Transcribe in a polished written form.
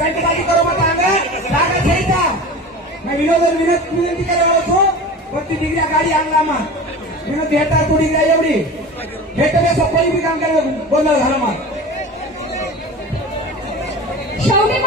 संकटाची करो मत आंगा लागा छेता मैं विनंती करायला छो पत्ती डिग्री गाडी आणला मा विनंती हेटा तो डिग्री एवढी हेटा सफळी बी काम करायला बोलला झाला मा शावणी